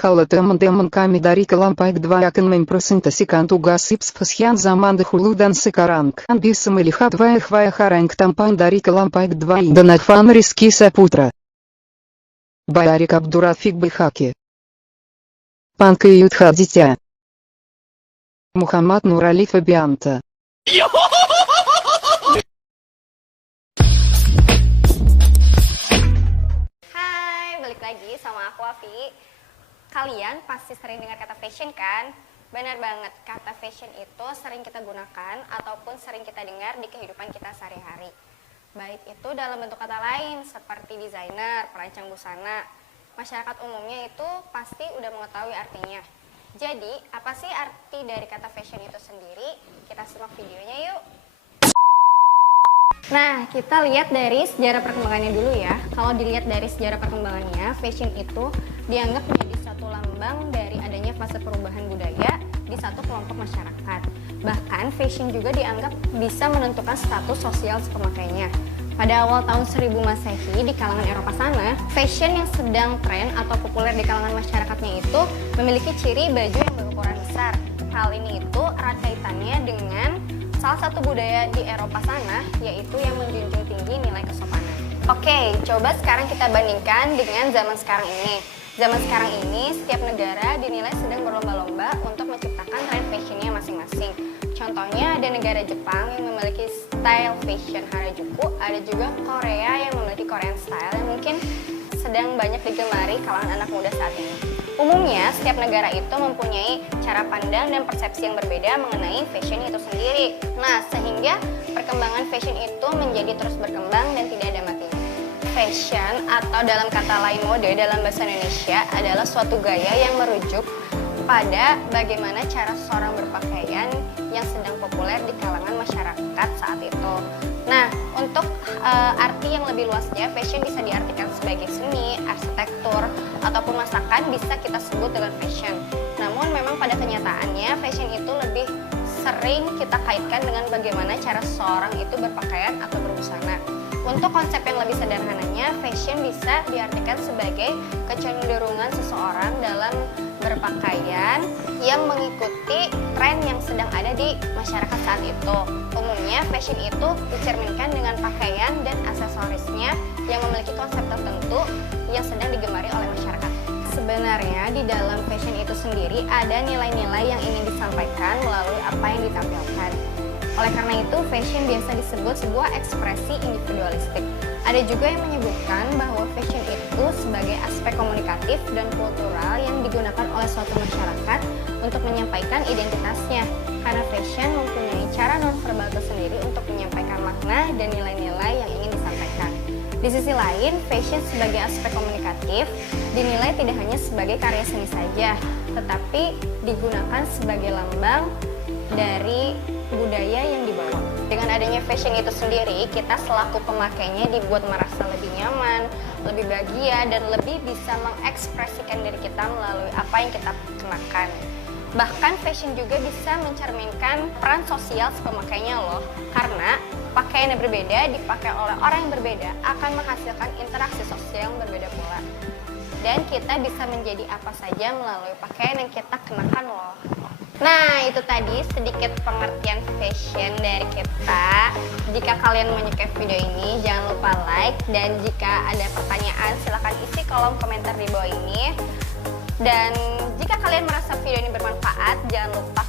Halo teman-teman, kami dari Kelampag 2 akan mempresentasikan tugas Ipsfasyan zaman dahulu dan sekarang. Kalian bisa melihat wajah-wajah orang tampan dari Kelampag 2 ini. Donatvan Rizky Saputra, Bayarik Abdurrafiq Bihaki, Pankeyut Haditya, Muhammad Nurali Fabianta. Hai, balik lagi sama aku Afi. Kalian pasti sering dengar kata fashion kan? Benar banget, kata fashion itu sering kita gunakan ataupun sering kita dengar di kehidupan kita sehari-hari. Baik itu dalam bentuk kata lain seperti desainer, perancang busana. Masyarakat umumnya itu pasti udah mengetahui artinya. Jadi, apa sih arti dari kata fashion itu sendiri? Kita simak videonya yuk. Nah, kita lihat dari sejarah perkembangannya dulu ya. Kalau dilihat dari sejarah perkembangannya, fashion itu dianggap menjadi suatu lambang dari adanya fase perubahan budaya di satu kelompok masyarakat. Bahkan, fashion juga dianggap bisa menentukan status sosial si pemakainya. Pada awal tahun 1000 Masehi di kalangan Eropa sana, fashion yang sedang tren atau populer di kalangan masyarakatnya itu memiliki ciri baju yang berukuran besar. Hal ini itu erat kaitannya dengan salah satu budaya di Eropa sana, yaitu yang menjunjung tinggi nilai kesopanan. Oke, coba sekarang kita bandingkan dengan zaman sekarang ini. Zaman sekarang ini, setiap negara dinilai sedang berlomba-lomba untuk menciptakan tren fashionnya masing-masing. Contohnya ada negara Jepang yang memiliki style fashion Harajuku, ada juga Korea yang memiliki Korean style yang mungkin sedang banyak digemari kalangan anak muda saat ini. Umumnya, setiap negara itu mempunyai cara pandang dan persepsi yang berbeda mengenai fashion itu sendiri. Nah, sehingga perkembangan fashion itu menjadi terus berkembang dan tidak ada matinya. Fashion atau dalam kata lain mode dalam bahasa Indonesia adalah suatu gaya yang merujuk pada bagaimana cara seseorang berpakaian yang sedang populer di kalangan masyarakat saat itu. Nah, untuk arti yang lebih luasnya, fashion bisa diartikan sebagai seni, arsitektur, ataupun masakan bisa kita sebut dengan fashion. Namun memang pada kenyataannya, fashion itu lebih sering kita kaitkan dengan bagaimana cara seseorang itu berpakaian atau berbusana. Untuk konsep yang lebih sederhananya, fashion bisa diartikan sebagai kecenderungan seseorang dalam berpakaian yang mengikuti tren yang sedang ada di masyarakat saat itu. Umumnya, fashion itu dicerminkan dengan pakaian dan aksesorisnya yang memiliki konsep tertentu yang sedang digemari oleh masyarakat. Sebenarnya di dalam fashion itu sendiri ada nilai-nilai yang ingin disampaikan melalui apa yang ditampilkan. Oleh karena itu, fashion biasa disebut sebuah ekspresi individualistik. Ada juga yang menyebutkan bahwa fashion itu sebagai aspek komunikatif dan kultural yang digunakan oleh suatu masyarakat untuk menyampaikan identitasnya. Karena fashion mempunyai cara nonverbal tersendiri untuk menyampaikan makna dan nilai-nilai yang ingin disampaikan. Di sisi lain, fashion sebagai aspek komunikatif dinilai tidak hanya sebagai karya seni saja, tetapi digunakan sebagai lambang dari budaya yang dibawa. Dengan adanya fashion itu sendiri, kita selaku pemakainya dibuat merasa lebih nyaman, lebih bahagia, dan lebih bisa mengekspresikan diri kita melalui apa yang kita kenakan. Bahkan fashion juga bisa mencerminkan peran sosial si pemakainya loh. Karena pakaian yang berbeda dipakai oleh orang yang berbeda akan menghasilkan interaksi sosial yang berbeda pula. Dan kita bisa menjadi apa saja melalui pakaian yang kita kenakan loh. Nah, itu tadi sedikit pengertian fashion dari kita. Jika kalian menyukai video ini, jangan lupa like. Dan jika ada pertanyaan, silahkan isi kolom komentar di bawah ini. Dan jika kalian merasa video ini bermanfaat, jangan lupa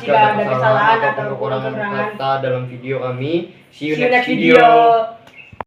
jika ada kesalahan atau kekurangan kata dalam video kami. See you next video.